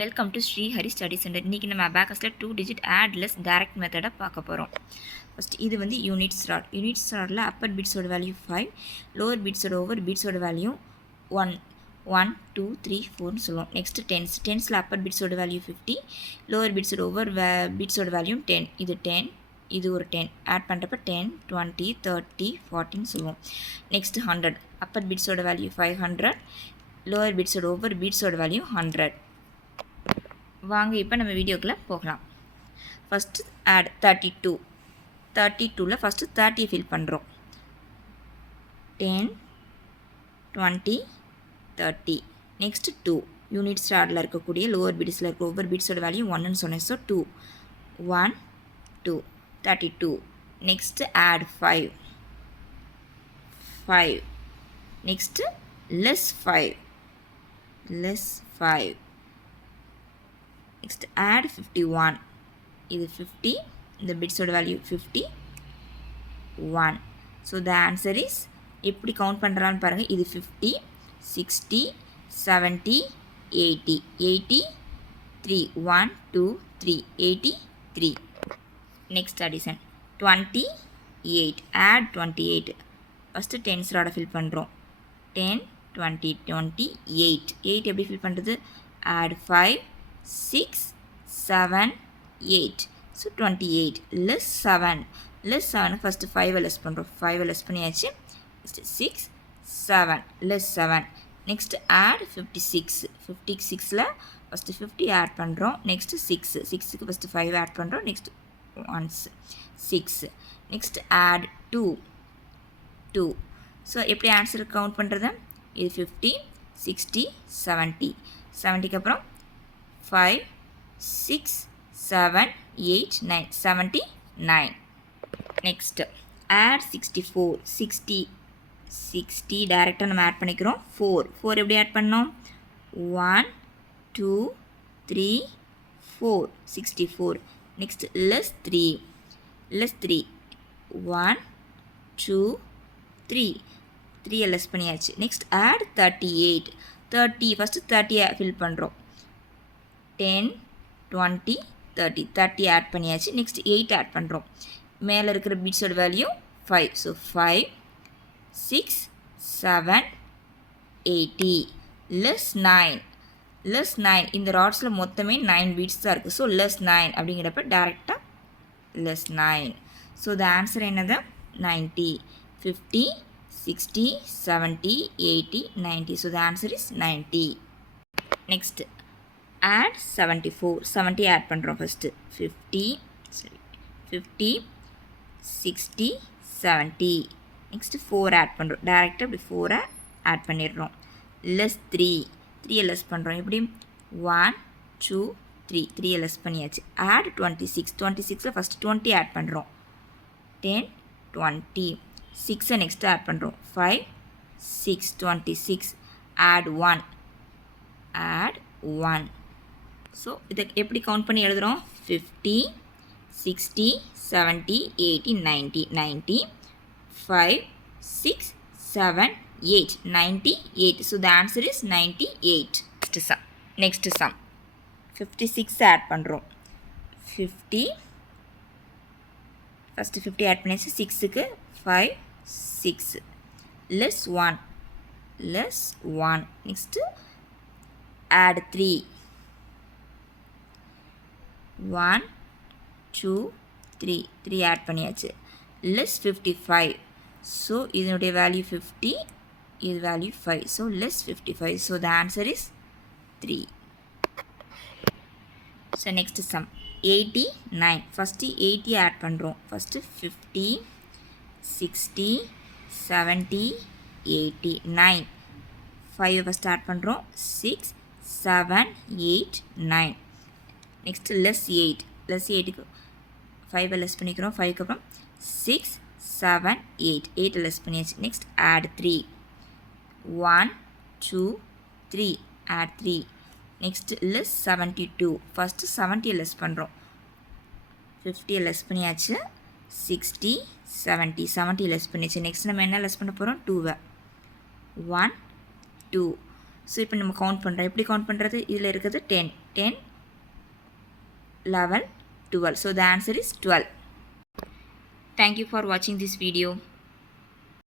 Welcome to Sri Hari study centre. இன்றைக்கி நம்ம அபாக்கஸில் 2 digit ஆட்லெஸ் direct மெத்தடை பார்க்க போகிறோம். ஃபஸ்ட் இது வந்து யூனிட்ஸ் ராட். யூனிட்ஸ் ராடில் அப்பர் பீட்ஸோட வேல்யூ 5, லோவர் பீட்ஸோட ஓவர் பீட்ஸோட வேல்யூ 1, 1 2 3 4ன்னு சொல்லுவோம். நெக்ஸ்ட் டென்ஸில் அப்பர் பீட்ஸோட வேல்யூ 50, லோவர் பீட்ஸோட ஓவர் பீட்ஸோட வேல்யூ 10. இது 10, இது ஒரு 10 ஆட் பண்ணுறப்ப 10 20 30 40ன்னு சொல்லுவோம். நெக்ஸ்ட் 100, அப்பர் பீட்ஸோட வேல்யூ 500, லோவர் பீட்ஸோட ஓவர் பீட்ஸோட வேல்யூ 100. வாங்க இப்போ நம்ம வீடியோக்குள்ளே போகலாம். First add 32. 32ல் ஃபஸ்ட்டு 30 ஃபில் பண்ணுறோம். 10 20 30. நெக்ஸ்ட் 2 யூனிட்ஸ் ராடில் இருக்கக்கூடிய லோவர் பீட்ஸில் இருக்க ஒவ்வொரு பீட்ஸோட வேல்யூ 1ன்னு சொன்னேன். So 2 1 2 32. Next add 5. Next less 5. Next add 51. இது 50, இந்த bitsோட value 51. So the answer is, எப்படி count பண்ணுறான்னு பாருங்கள். இது 50, 60, 70, 80, 83, 1 2 3, 83. Next addition 28. add 28. first tens ராட fill பண்ணுறோம். 10 20 28. 8 எப்படி fill பண்ணுறது? add 5 6 7 8. so 28. less 7. first 5 less பண்ணுறோம். 5 less பண்ணியாச்சு. next 6 7 less 7. next add 56. 56ல first 50 add பண்ணுறோம். next 6. 6க்கு first 5 add பண்ணுறோம். next once 6. next add 2. so எப்படி ஆன்சர் கவுண்ட் பண்ணுறது? இது 50 60 70. 70க்கு அப்புறம் 5 6 7 8 9 79. next add 64. 60 டைரெக்டாக நம்ம ஆட் பண்ணிக்கிறோம். 4 எப்படி ஆட் பண்ணோம்? 1 2 3 4 64. next less 3. 1 2 3 less பண்ணியாச்சு. next add 38. 30 first 30 fill பண்ணுறோம். 10 20 30 add பண்ணியாச்சு. next 8 add பண்ணுறோம். மேலே இருக்கிற பீட்ஸோட வேல்யூ 5. so 5 6 7 80. less 9. இந்த ராட்ஸில் மொத்தமே 9 பீட்ஸ் தான் இருக்குது. ஸோ less 9 அப்படிங்கிறப்ப டேரெக்டாக less 9. ஸோ the ஆன்சர் என்னது? 90. 50 60 70 80 90. so the answer is 90. next add 74. 70 add பண்ணுறோம். first 50 60 70. next 4 add பண்ணுறோம். டேரெக்டாக இப்படி 4 ஆட் பண்ணிடுறோம். less 3 less பண்ணுறோம். எப்படி? 1 2 3 less பண்ணியாச்சு. add 26. 26ல் first 20 ஆட் பண்ணுறோம். 10 20. 6 next add பண்ணுறோம். 5 6 26. add 1. ஸோ இதை எப்படி கவுண்ட் பண்ணி எழுதுகிறோம்? 50 60 70 80 90 90 5 6 7 8 98. so the answer is 98. next sum 56 add பண்ணுறோம். 50 first 50 ஆட் பண்ணியாச்சு. 6க்கு 5 6 less 1. next add 3. 1 2 3 ஆட் பண்ணியாச்சு. less 55. ஸோ இதனுடைய வேல்யூ 50, இது value 5. So less 55. So the answer is 3. So next sum 89. First 80 add பண்ணுறோம். ஃபஸ்ட்டு 50 60 70 80 9. 5 ஃபஸ்ட் ஆட் பண்ணுறோம். 6 7 8 9. next less 8. 8க்கு 5 less பண்ணிக்கிறோம். 5க்கு அப்புறம் 6 7 8 less பண்ணியாச்சு. next add 3. 1 2 3 add 3. next less 72. first 70 less பண்ணுறோம். 50 less பண்ணியாச்சு. 60 70 less பண்ணியாச்சு. next நம்ம என்ன less பண்ண போகிறோம்? 2. 1 2 ஸோ இப்போ நம்ம கவுண்ட் பண்ணுறோம். எப்படி கவுண்ட் பண்ணுறது? இதில் இருக்கிறது 10, 10, 11, 12. So the answer is 12. Thank you for watching this video.